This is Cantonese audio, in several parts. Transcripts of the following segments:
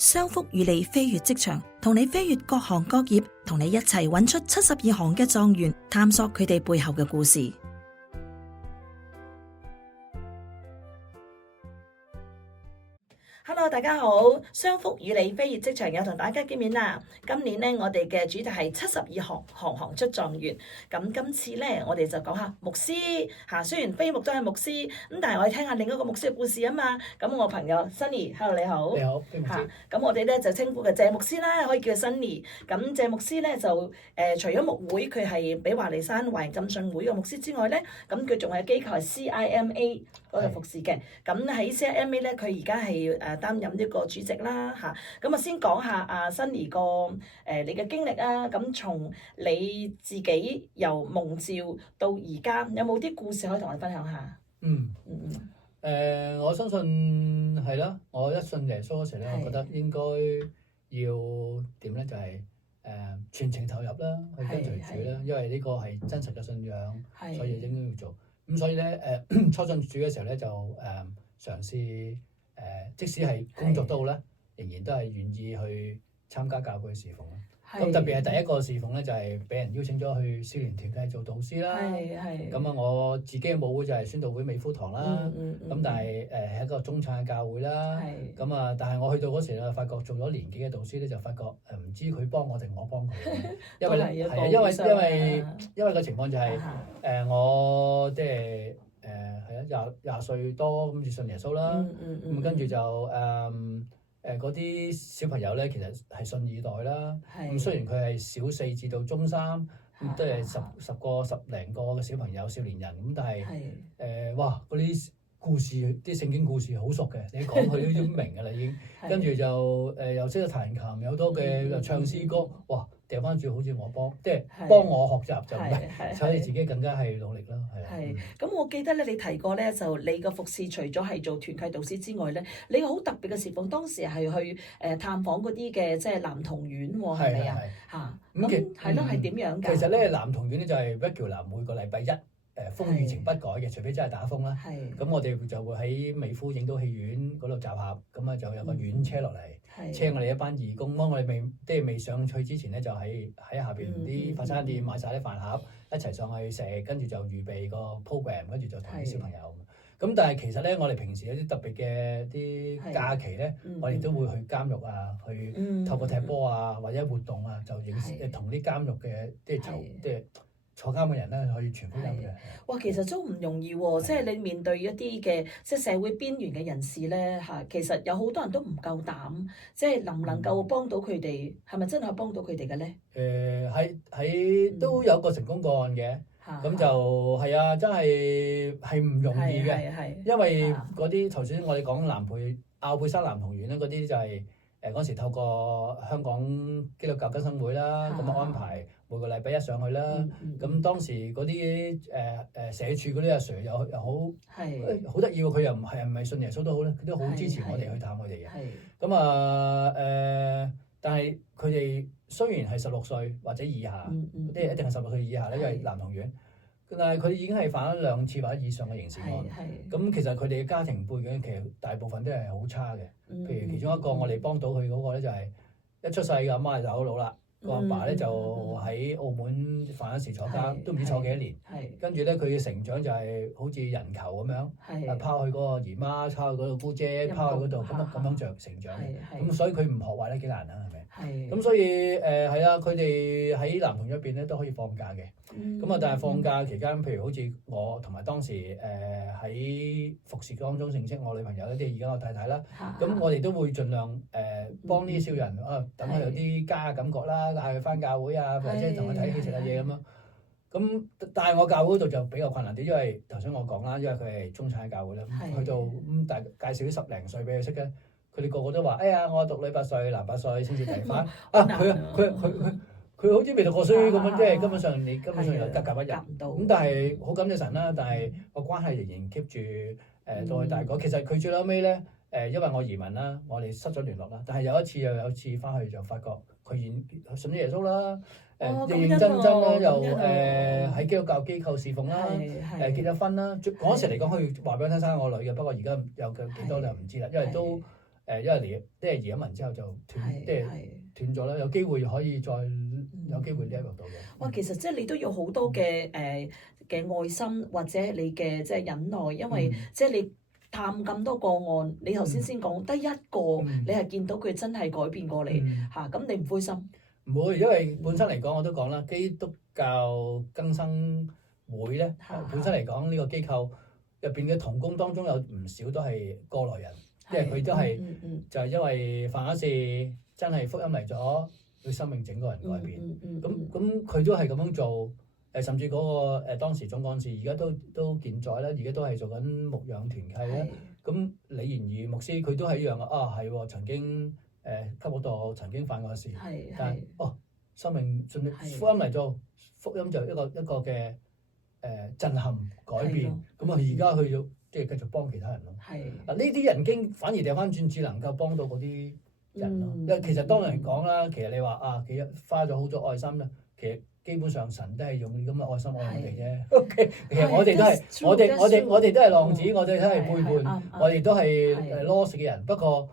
商福與你飛越職場，同你飛越各行各業，同你一齊揾出72行嘅狀元，探索佢哋背後嘅故事。Hello， 大家好，商福與你飛越職場又同大家見面啦。今年咧，我哋嘅主題係72行，行行出狀元。咁今次咧，我哋就講下牧師嚇。雖然飛牧都係牧師，咁但係我哋聽下另一個牧師嘅故事啊嘛。咁我朋友 Sunny，Hello 你好。你好，飛牧師。咁我哋咧就稱呼佢謝牧師啦，可以叫佢 Sunny。咁謝牧師咧就除咗牧會佢係俾華利山華人浸信會嘅牧師之外咧，咁佢仲係機構係 CIMA 嗰度服侍嘅。咁喺 CIMA 咧，佢而家係擔任呢個主席啦嚇。咁先講下阿 Sunny 個你嘅經歷啊。咁從你自己由蒙召到而家，有冇啲故事可以同我哋分享下？我相信係啦。我一信耶穌嗰時咧，我覺得應該要點咧，就係全程投入啦，去跟隨主啦。因為呢個係真實嘅信仰，所以應該要做。咁所以咧初信主嘅時候咧，就嘗試即使係工作都好啦，仍然都係願意去參加教會嘅侍奉啦。咁特別係第一個侍奉咧，就係俾人邀請咗去少年團契做導師啦。咁啊，我自己嘅母會就係宣道會美孚堂啦。咁但係係一個中產嘅教會啦。咁啊，但係我去到嗰時咧，發覺做咗年幾嘅導師咧，就發覺唔知佢幫我定我幫佢。因為咧因為個情況就係我即係廿歲多咁就信耶穌啦。咁跟住就嗰啲小朋友咧，其實係信二代啦。咁雖然佢係小4至到中3，咁都係十零個嘅小朋友、少年人。咁但係哇，嗰啲故事、啲聖經故事好熟嘅，你講佢都明㗎啦已經。跟住就又識得彈琴，有好多嘅唱詩歌，哇！掉翻轉好似我幫我學習就唔係，所以自己更加係努力啦。咁我記得咧，你提過咧，就你個服侍除咗係做團契導師之外咧，你個好特別嘅侍奉，當時係去探訪嗰啲嘅即係男童院喎，係咪啊？嚇，咁係咯，係點樣㗎？其實咧，男童院咧就係 regular 每個禮拜一風雨情不改嘅，除非真係打風啦。咁我哋就會喺美孚影都戲院嗰度集合，咁啊就有個院車落嚟。車我哋一班義工，我哋未上去之前咧，就喺下邊啲快餐店買晒啲飯盒，一齊上去食，跟住就預備個 program， 跟住就同啲小朋友。咁但係其實咧，我哋平時有啲特別嘅啲假期咧，我哋都會去監獄啊，去透過踢波啊或者活動啊，就同啲監獄嘅即係坐監嘅人咧可以傳福音嘅。哇，其實都唔容易喎！即係你面對一啲嘅即係社會邊緣嘅人士咧嚇，其實有好多人都唔夠膽，即係能唔能夠幫到佢哋？係咪真係幫到佢哋嘅咧？喺都有個成功個案嘅，咁就係啊，真係唔容易嘅，因為嗰啲頭先我哋講坳背山男童院咧，嗰啲就係嗰時透過香港基督教更新會啦，咁安排每個禮拜一上去啦。咁當時嗰啲社署嗰啲阿 Sir 又好得意喎，佢又唔係信耶穌都好咧，佢都好支持我哋去探佢哋嘅。咁但係佢哋雖然係16歲或者以下，即係一定係16歲以下咧，因為男童院。但係佢已經係犯咗2次或者以上嘅刑事案。咁其實佢哋嘅家庭背景其實大部分都係好差嘅。譬如其中一個我哋幫到佢嗰個咧，就係一出世嘅阿媽就走佬啦，個阿爸咧就喺澳門犯咗事坐監，都唔知坐幾多年。跟住咧佢嘅成長就係好似人球咁樣，拋去嗰個姨媽，拋去嗰個姑姐，拋去嗰度咁樣成長嘅。咁所以佢唔學壞咧幾難啊，係咪？咁所以係啊，佢哋喺男童入邊咧都可以放假嘅。咁但係放假期間，譬如好似我同埋當時喺服侍當中認識我女朋友咧，即係而家我太太啦。咁我哋都會盡量幫呢啲小人等佢有啲家嘅感覺啦，嗌佢翻教會啊，或者同佢睇戲食下嘢咁樣。咁但係我教會嗰度就比較困難啲，因為頭先我講啦，因為佢係中產嘅教會啦，去到但介紹啲10零歲俾佢識嘅，佢哋個個都話：哎呀，我讀女8歲，男8歲先至提翻。佢好似未讀過書咁樣，即係根本上又夾一日。咁但係好感謝神啦，但係個關係仍然 keep 住到佢大個。其實佢最後尾咧因為我移民啦，我哋失咗聯絡啦。但係有一次翻去就發覺佢信咗耶穌啦，認認真真啦，又喺基督教機構侍奉啦，結咗婚啦。嗰時嚟講，佢話俾我聽生我女嘅，不過而家有幾多就唔知啦，因為都因為移咗民之後就斷，即係斷咗啦。有機會可以再有機會呢一個到嘅。哇，其實即係你都有好多嘅愛心或者你嘅即係忍耐，因為即係你探咁多個案，你頭先講得一個，你係見到佢真係改變過你嚇，咁你唔灰心？唔會，因為本身嚟講我都講啦，基督教更生會咧，本身嚟講呢個機構入邊嘅同工當中有唔少都係過來人，即係佢都係就係因為犯咗事，真係福音嚟咗，佢生命整個人改變。咁佢都係咁樣做，甚至嗰個當時總幹事而家都健在啦，而家都係做緊牧養團契啦。咁李賢義牧師佢都係一樣係喎，曾經吸過毒，曾經犯過事，但係生命盡力福音嚟做，福音就一個嘅震撼改變。咁而家佢要即係繼續幫其他人咯。嗱，呢啲人經反而掉翻轉，只能夠幫到嗰啲人咯。因為其實當然講啦，其實你話其實花咗好多愛心啦，其實基本上神都係用咁嘅愛心愛我哋啫。OK， 其實我哋都係我哋都係浪子，我哋都係背叛，我哋都係lost嘅人。不過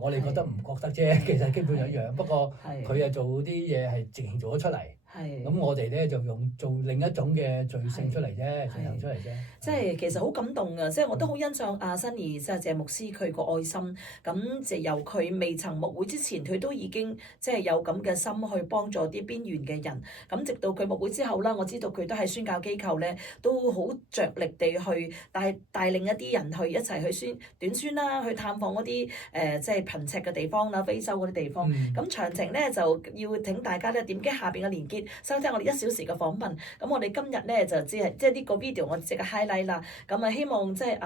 我哋覺得唔覺得啫，其實基本上一樣。不過佢係做啲嘢係直情做咗出嚟。咁我哋咧就做另一種嘅罪性出嚟啫，罪行出嚟啫。即係其實好感動㗎，即係我都好欣賞阿Sunny即係謝牧師佢個愛心。咁就由佢未曾牧會之前，佢都已經即係有咁嘅心去幫助啲邊緣嘅人。咁直到佢牧會之後啦，我知道佢都喺宣教機構咧，都好着力地去帶領一啲人去一齊去短宣啦，去探訪嗰啲即係貧瘠嘅地方啦，非洲嗰啲地方。咁詳情咧就要請大家咧點擊下邊嘅連結，收聽我哋1小時嘅訪問。咁我哋今日咧就只係即係呢個 video 我直嘅 highlight 啦。咁希望即係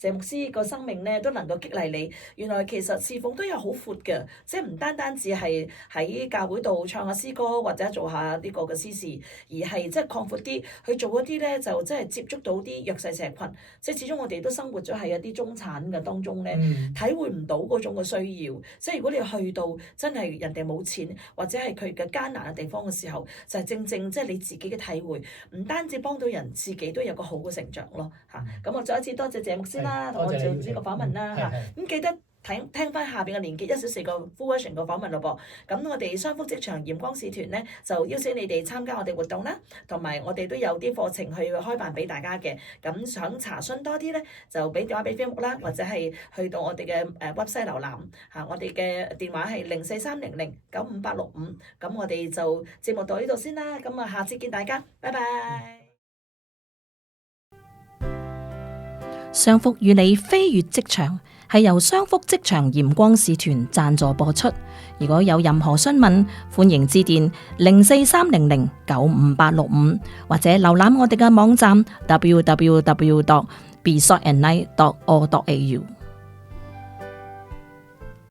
謝牧師個生命咧都能夠激勵你。原來其實侍奉都有好闊嘅，即係唔單單只係喺教會度唱下詩歌或者做下呢個嘅司事，而係即係擴闊啲去做一啲咧就即係接觸到啲弱勢社群。即係始終我哋都生活咗喺一啲中產嘅當中咧，體會唔到嗰種嘅需要。即係如果你去到真係人哋冇錢或者係佢嘅艱難嘅地方嘅時候，就係正正即係你自己嘅體會，唔單止幫到人，自己都有個好嘅成長咯嚇。咁我再一次多謝謝牧師啦，同我做呢個訪問啦嚇。咁記得聽翻下邊嘅連結1小時個 full version 個訪問咯噃。咁我哋商福職場鹽光使團咧就邀請你哋參加我哋活動啦，同埋我哋都有啲課程去開辦俾大家嘅。咁想查詢多啲咧，就俾電話俾飛牧啦，或者係去到我哋嘅website 瀏覽嚇。我哋嘅電話係0430095865。咁我哋就節目到呢度先啦。咁下次見大家，拜拜。商福與你飛越職場係由商福職場鹽光使團贊助播出。如果有任何詢問，歡迎致電0430095865，或者瀏覽我哋嘅網站 www.besaltandlight.org.au。